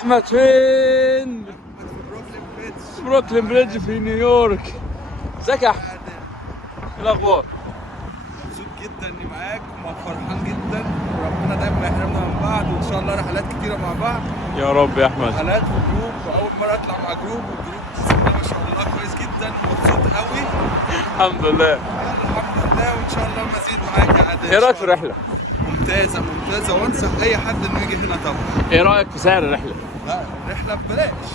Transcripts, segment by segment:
احمد فين؟ في بروكلين بريدج في نيويورك. ازيك يا احمد؟ ايه الاخبار؟ مبسوط جدا اني معاك وفرحان جدا، وربنا دايما يحرمنا من بعض، وان شاء الله رحلات كتيره مع بعض. يا رب يا احمد. رحلات وجروب، واول مره اطلع مع جروب، والجروب بسم الله ما شاء الله كويس جدا ومبسوط قوي. الحمد لله. الحمد لله، وان شاء الله المزيد معاك يا عادل. ايه رايك في الرحله؟ ممتازه ممتازه، وانصح اي حد انه يجي هنا طبعا. ايه رايك في سعر الرحله؟ لا رحله ببلاش.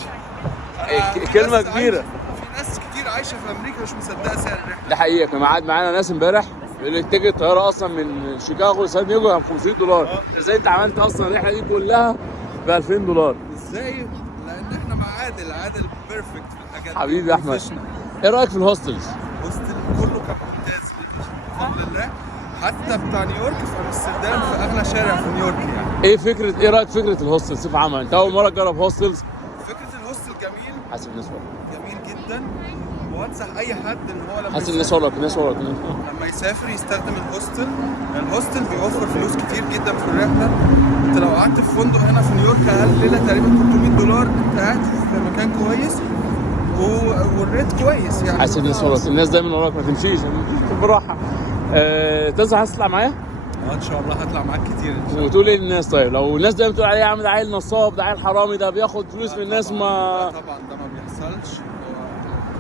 كلمه كبيره. في ناس كتير عايشه في امريكا مش مصدقه سعر الرحله. ده حقيقه، كان قاعد معانا ناس امبارح بيقول لي تيجي الطياره اصلا من شيكاغو لسان دييجو ب $500. ازاي انت عملت اصلا الرحله دي كلها ب $2000؟ ازاي؟ لان احنا مع عادل بيرفكت في الحاجات دي. حبيبي يا احمد. ايه رايك في الهوستلز؟ الهوستل كله كان ممتاز بفضل الله، حتى بتاع نيويورك في امستردام في اغلى شارع في نيويورك يعني. ايه رايك في فكره الهوستلز بصفه عامه؟ انت اول مره تجرب هوستلز؟ فكره الهوستل جميل، حاسب الناس وراك. جميل جدا، وانصح اي حد ان هو حاسب الناس وراك. لما يسافر يستخدم الهوستل. الهوستل بيوفر فلوس كتير جدا في الرحله. انت لو قعدت في فندق هنا في نيويورك اقل ليله تقريبا $300، انت قاعد في مكان كويس والريت كويس يعني. حاسب الناس وراك، الناس دايما وراك، ما تمشيش بالراحه. تنصح الناس تطلع معايا؟ ان شاء الله هطلع معاك كتير ان شاء الله. وتقول ايه للناس؟ طيب لو الناس دايما بتقول عليه يا عم ده عيل نصاب، ده عيل حرامي، ده بياخد فلوس من الناس، ما طبعا ده ما بيحصلش.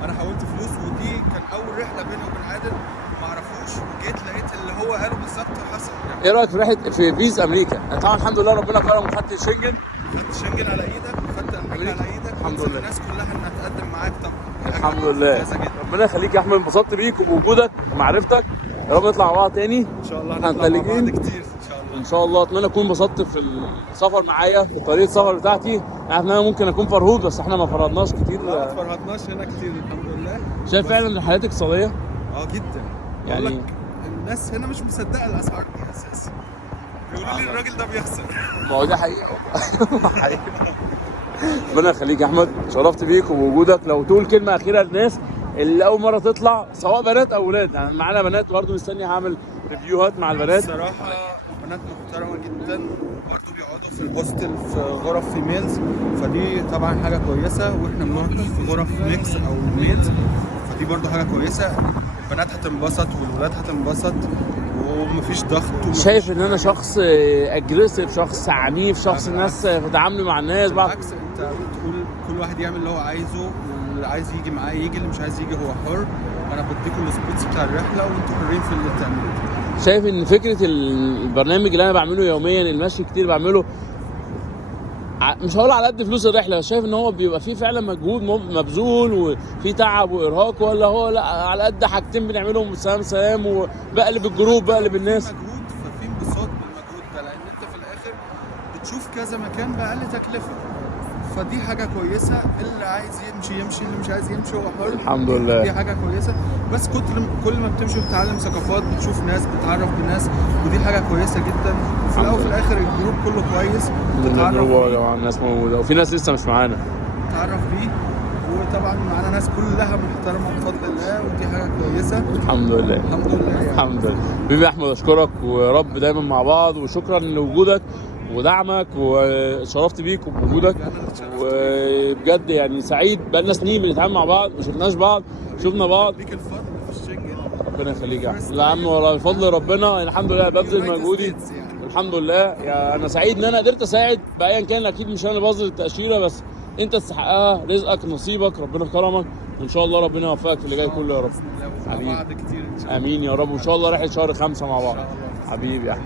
انا حاولت فلوس، ودي كان اول رحله بيني وبين عادل ما اعرفوش، وجيت لقيت اللي هو قاله بالظبط حصل يعني. ايه رايك في رحله في فيزا امريكا؟ طبعا الحمد لله ربنا كرم وخدت شنجن. خدت شنجن على ايدك وخدت امريكا على ايدك. الحمد لله. الناس كلها انها تقدم معاك طبعا. الحمد لله. ربنا يخليك يا احمد، انبسطت بيك وبوجودك ومعرفتك. يا رب نطلع مع بعض تاني ان شاء الله. هنطلع مع بعض كتير ان شاء الله. ان شاء الله. اتمنى اكون انبسطت في السفر معايا، في طريقه السفر بتاعتي. انا ممكن اكون فرهود، بس احنا ما فرهدناش كتير. لا ما فرهدناش هنا كتير الحمد لله. شايف فعلا الرحلات اقتصاديه؟ جدا يعني الناس هنا مش مصدقه الاسعار دي اساسا. بيقولوا لي الراجل ده بيخسر. ما هو ده حقيقه. حقيقه. ربنا يخليك يا احمد، شرفت بيك وبوجودك. لو تقول كلمه اخيره للناس اللي اول مره تطلع، سواء بنات او ولاد، يعني معانا بنات برضه مستني هعمل ريفيوهات مع البنات. بصراحه بنات محترمه جدا، برضه بيقعدوا في الهوستل في غرف فيميلز، فدي طبعا حاجه كويسه، واحنا بنقعد في غرف ميكس او ميلز، فدي برضه حاجه كويسه. البنات هتنبسط والولاد هتنبسط، ومفيش ضغط. شايف ان انا شخص اجريسيف، شخص عنيف، شخص الناس تعاملي مع الناس بالعكس، انت تقول كل واحد يعمل اللي هو عايزه، واللي عايز يجي معاه يجي، اللي مش عايز يجي هو حر. انا بديكم السبوتس بتاع الرحله وانتوا حرين في اللي بتعملوه. شايف ان فكره البرنامج اللي انا بعمله يوميا، المشي كتير بعمله، مش هقول على قد فلوس الرحله، بس شايف ان هو بيبقى فيه فعلا مجهود مبذول وفي تعب وارهاق، ولا هو لا على قد حاجتين بنعملهم سلام وبقلب الجروب بقلب الناس؟ في مجهود، ففي انبساط بالمجهود ده، لان انت في الاخر بتشوف كذا مكان باقل تكلفه، فدي حاجه كويسه. اللي عايز يمشي، اللي مش عايز يمشي هو حر. الحمد لله. دي حاجه كويسه، بس كل ما بتمشي بتتعلم ثقافات، بتشوف ناس، بتتعرف بناس، ودي حاجه كويسه جدا. وفي الاول وفي الاخر الجروب كله كويس، بتتعرف بيه. الناس موجوده وفي ناس لسه مش معانا، بتتعرف بيه. وطبعا معانا ناس كلها محترمه بفضل الله، ودي حاجه كويسه. الحمد لله. الحمد لله يعني. الحمد لله. بيبي احمد اشكرك، ويا رب دايما مع بعض، وشكرا لوجودك ودعمك، وشرفت بيك وبوجودك، وبجد يعني سعيد. بقالنا سنين بنتعامل مع بعض، ما شفناش بعض، شفنا بعض. ليك الفضل في الشنجن. ربنا يخليك يا احمد. لا يا عم، والله بفضل ربنا الحمد لله ببذل مجهودي. الحمد لله. يا انا سعيد ان انا قدرت اساعد بايا كان. اكيد مش انا بظهر التاشيره، بس انت تستحقها، رزقك نصيبك، ربنا كرمك، وان شاء الله ربنا يوفقك في اللي جاي كله يا رب. حبيبي. بعد كتير ان شاء الله. امين يا رب. وان شاء الله رحله شهر 5 مع بعض. حبيبي يا احمد.